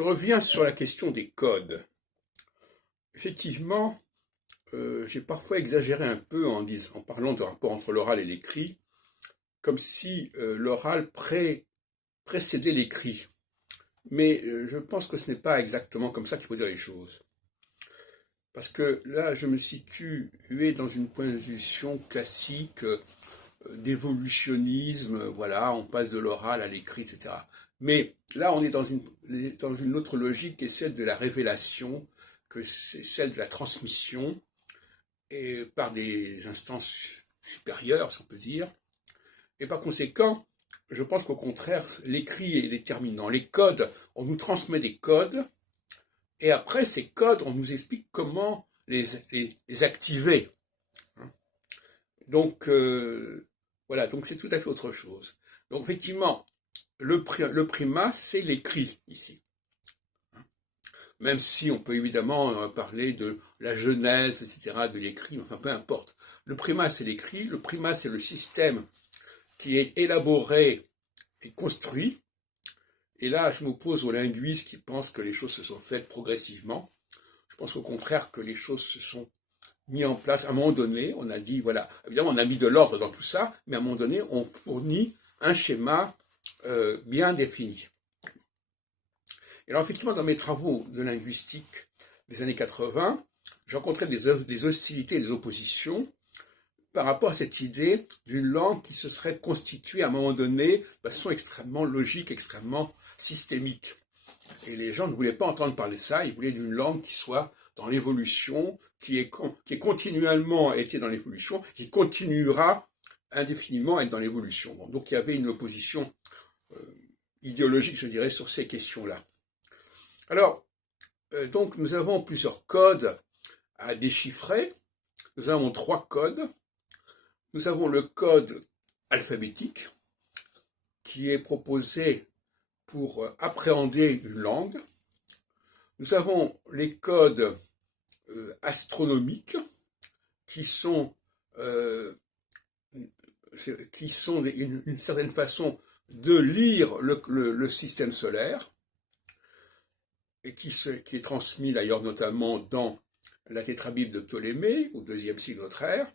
Je reviens sur la question des codes. Effectivement, j'ai parfois exagéré un peu en parlant de rapport entre l'oral et l'écrit, comme si l'oral précédait l'écrit. Mais je pense que ce n'est pas exactement comme ça qu'il faut dire les choses. Parce que là, je me situe dans une position classique d'évolutionnisme, voilà, on passe de l'oral à l'écrit, etc. Mais là, on est dans une autre logique qui est celle de la révélation, que c'est celle de la transmission, et par des instances supérieures, si on peut dire. Et par conséquent, je pense qu'au contraire, l'écrit est déterminant. Les codes, on nous transmet des codes, et après ces codes, on nous explique comment les activer. Donc, voilà, donc c'est tout à fait autre chose. Donc, effectivement, le primat, c'est l'écrit, ici. Même si on peut évidemment parler de la genèse, etc., de l'écrit, enfin, peu importe. Le primat, c'est l'écrit, le primat, c'est le système qui est élaboré et construit. Et là, je m'oppose aux linguistes qui pensent que les choses se sont faites progressivement. Je pense au contraire que les choses se sont mises en place. À un moment donné, on a dit, voilà, évidemment, on a mis de l'ordre dans tout ça, mais à un moment donné, on fournit un schéma bien défini. Et alors, effectivement, dans mes travaux de linguistique des années 80, j'ai rencontré des hostilités, des oppositions par rapport à cette idée d'une langue qui se serait constituée à un moment donné de façon extrêmement logique, extrêmement systémique. Et les gens ne voulaient pas entendre parler de ça, ils voulaient d'une langue qui soit dans l'évolution, qui est continuellement été dans l'évolution, qui continuera indéfiniment à être dans l'évolution. Bon, donc il y avait une opposition idéologique, je dirais, sur ces questions-là. Alors, donc nous avons plusieurs codes à déchiffrer. Nous avons 3 codes. Nous avons le code alphabétique qui est proposé pour appréhender une langue. Nous avons les codes astronomiques qui sont une certaine façon de lire le système solaire et qui est transmis d'ailleurs notamment dans la tétrabible de Ptolémée au IIe siècle de notre ère.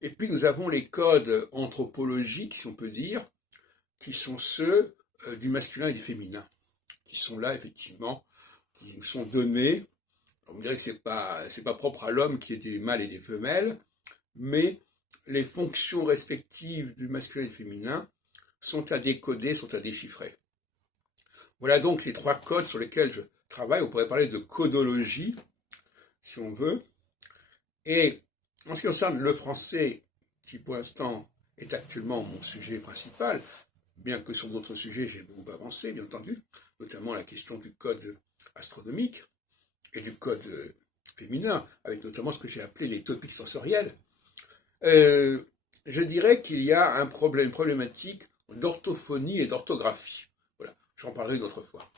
Et puis nous avons les codes anthropologiques, si on peut dire, qui sont ceux du masculin et du féminin, qui sont là effectivement, qui nous sont donnés. On dirait que c'est pas propre à l'homme qui est des mâles et des femelles, mais les fonctions respectives du masculin et du féminin sont à décoder, sont à déchiffrer. Voilà donc les 3 codes sur lesquels je travaille. On pourrait parler de codologie, si on veut. Et en ce qui concerne le français, qui pour l'instant est actuellement mon sujet principal, bien que sur d'autres sujets j'ai beaucoup avancé, bien entendu, notamment la question du code astronomique et du code féminin, avec notamment ce que j'ai appelé les topiques sensoriels, je dirais qu'il y a une problématique d'orthophonie et d'orthographie. Voilà, j'en parlerai une autre fois.